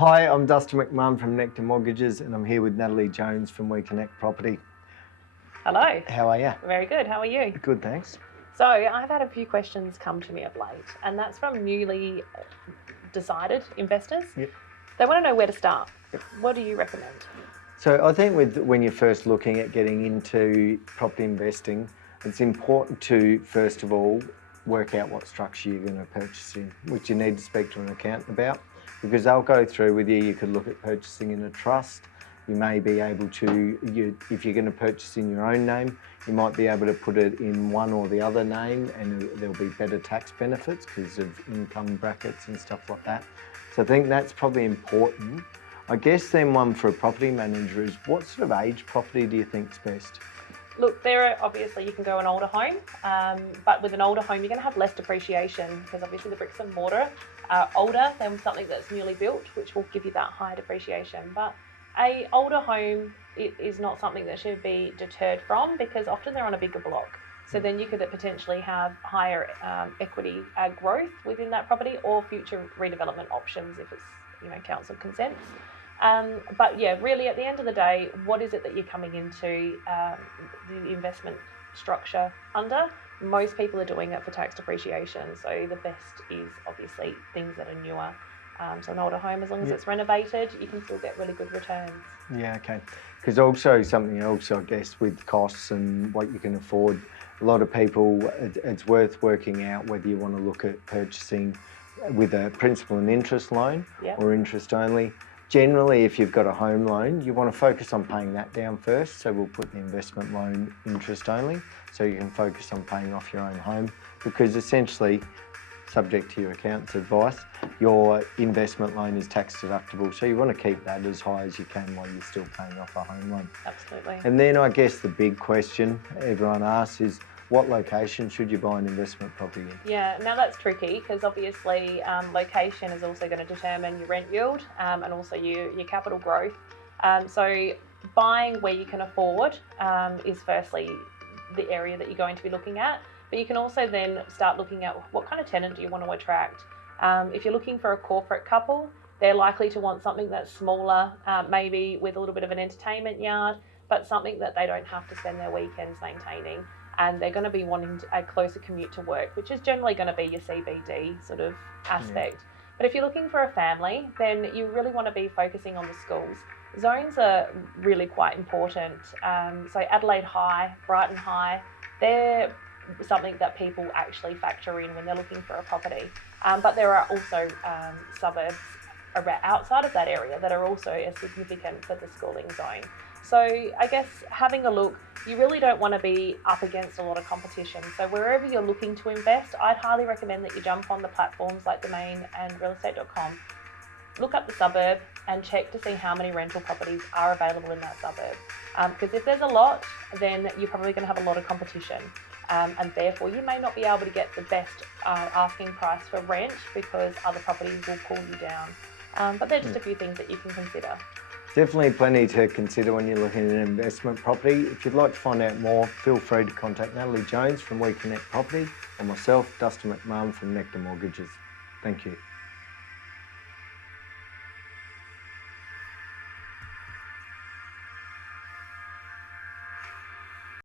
Hi, I'm Dustin McMahon from Nectar Mortgages, and I'm here with Adelaide Jones from weconnectproperty. Hello. How are you? Very good. How are you? Good, thanks. So I've had a few questions come to me of late, and that's from newly decided investors. Yep. They want to know where to start. What do you recommend? So I think when you're first looking at getting into property investing, it's important to, first of all, work out what structure you're going to purchase in, which you need to speak to an accountant about, because they'll go through with you. You could look at purchasing in a trust. You may be able to, if you're going to purchase in your own name, you might be able to put it in one or the other name, and there'll be better tax benefits because of income brackets and stuff like that. So I think that's probably important. I guess then one for a property manager is, what sort of age property do you think's best? Look, obviously you can go an older home, but with an older home you're going to have less depreciation because obviously the bricks and mortar are older than something that's newly built, which will give you that high depreciation. But an older home is not something that should be deterred from, because often they're on a bigger block. So then you could potentially have higher equity growth within that property, or future redevelopment options if it's council consents. But yeah, really at the end of the day, what is it that you're coming into the investment structure under? Most people are doing it for tax depreciation, so the best is obviously things that are newer. So an older home, as long as it's renovated, you can still get really good returns. Yeah, okay. Because also something else, I guess, with costs and what you can afford, a lot of people, it's worth working out whether you want to look at purchasing with a principal and interest loan or interest only. Generally, if you've got a home loan, you want to focus on paying that down first. So we'll put the investment loan interest only, so you can focus on paying off your own home, because essentially, subject to your accountant's advice, your investment loan is tax deductible. So you want to keep that as high as you can while you're still paying off a home loan. Absolutely. And then I guess the big question everyone asks is, what location should you buy an investment property in? Yeah, now that's tricky, because obviously location is also going to determine your rent yield and also your capital growth. So buying where you can afford is firstly the area that you're going to be looking at. But you can also then start looking at what kind of tenant do you want to attract. If you're looking for a corporate couple, they're likely to want something that's smaller, maybe with a little bit of an entertainment yard, but something that they don't have to spend their weekends maintaining. And they're going to be wanting a closer commute to work, which is generally going to be your CBD sort of aspect. But if you're looking for a family, then you really want to be focusing on the schools. Zones are really quite important. So Adelaide High, Brighton High, they're something that people actually factor in when they're looking for a property. But there are also suburbs outside of that area that are also as significant for the schooling zone. So I guess having a look, you really don't want to be up against a lot of competition. So wherever you're looking to invest, I'd highly recommend that you jump on the platforms like Domain and realestate.com. Look up the suburb and check to see how many rental properties are available in that suburb. Because if there's a lot, then you're probably going to have a lot of competition. And therefore you may not be able to get the best asking price for rent, because other properties will pull you down. But they're just a few things that you can consider. Definitely plenty to consider when you're looking at an investment property. If you'd like to find out more, feel free to contact Adelaide Jones from weconnectproperty or myself, Dustin McMahon from Nectar Mortgages. Thank you.